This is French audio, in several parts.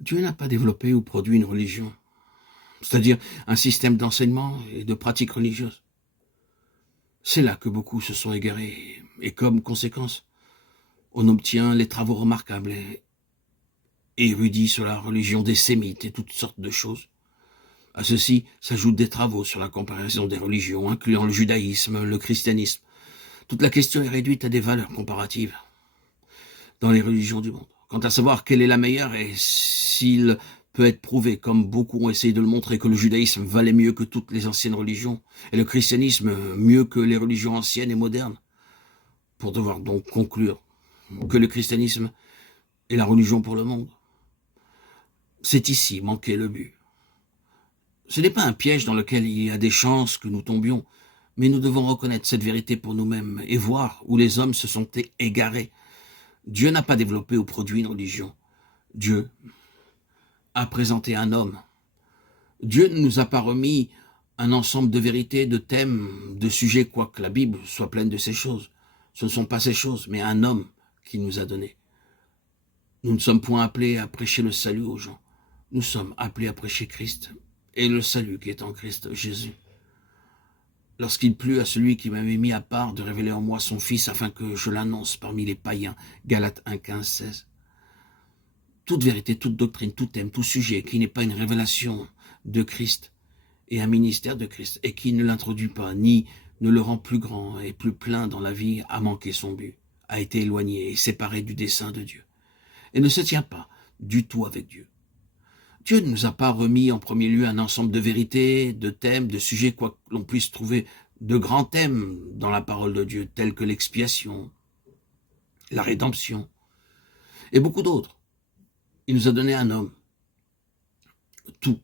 Dieu n'a pas développé ou produit une religion, c'est-à-dire un système d'enseignement et de pratiques religieuses. C'est là que beaucoup se sont égarés, et comme conséquence, on obtient les travaux remarquables et érudits sur la religion des Sémites et toutes sortes de choses. À ceci s'ajoutent des travaux sur la comparaison des religions, incluant le judaïsme, le christianisme. Toute la question est réduite à des valeurs comparatives dans les religions du monde. Quant à savoir quelle est la meilleure et s'il peut être prouvé, comme beaucoup ont essayé de le montrer, que le judaïsme valait mieux que toutes les anciennes religions et le christianisme mieux que les religions anciennes et modernes, pour devoir donc conclure que le christianisme est la religion pour le monde. C'est ici manquer le but. Ce n'est pas un piège dans lequel il y a des chances que nous tombions, mais nous devons reconnaître cette vérité pour nous-mêmes et voir où les hommes se sont égarés. Dieu n'a pas développé ou produit une religion. Dieu a présenté un homme. Dieu ne nous a pas remis un ensemble de vérités, de thèmes, de sujets, quoique la Bible soit pleine de ces choses. Ce ne sont pas ces choses, mais un homme qui nous a donné. Nous ne sommes point appelés à prêcher le salut aux gens. Nous sommes appelés à prêcher Christ et le salut qui est en Christ Jésus. Lorsqu'il plut à celui qui m'avait mis à part de révéler en moi son Fils afin que je l'annonce parmi les païens. Galates 1, 15, 16. Toute vérité, toute doctrine, tout thème, tout sujet qui n'est pas une révélation de Christ et un ministère de Christ et qui ne l'introduit pas ni ne le rend plus grand et plus plein dans la vie a manqué son but, a été éloigné et séparé du dessein de Dieu et ne se tient pas du tout avec Dieu. Dieu ne nous a pas remis en premier lieu un ensemble de vérités, de thèmes, de sujets, quoi que l'on puisse trouver de grands thèmes dans la parole de Dieu, tels que l'expiation, la rédemption et beaucoup d'autres. Il nous a donné un homme, tout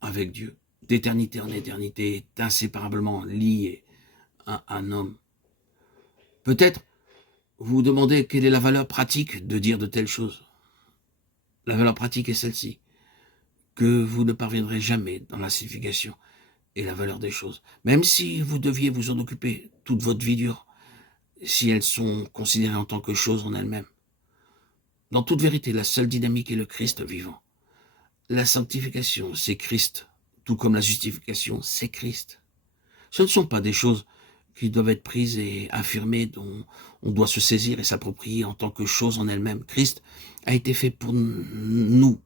avec Dieu, d'éternité en éternité, est inséparablement lié à un homme. Peut-être vous vous demandez quelle est la valeur pratique de dire de telles choses. La valeur pratique est celle-ci, que vous ne parviendrez jamais dans la signification et la valeur des choses. Même si vous deviez vous en occuper toute votre vie dure, si elles sont considérées en tant que choses en elles-mêmes. Dans toute vérité, la seule dynamique est le Christ vivant. La sanctification, c'est Christ, tout comme la justification, c'est Christ. Ce ne sont pas des choses qui doivent être prises et affirmées, dont on doit se saisir et s'approprier en tant que choses en elles-mêmes. Christ a été fait pour nous,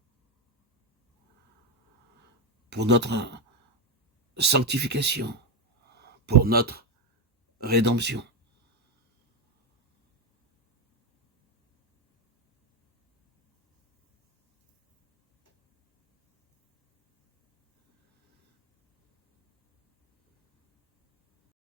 pour notre sanctification, pour notre rédemption.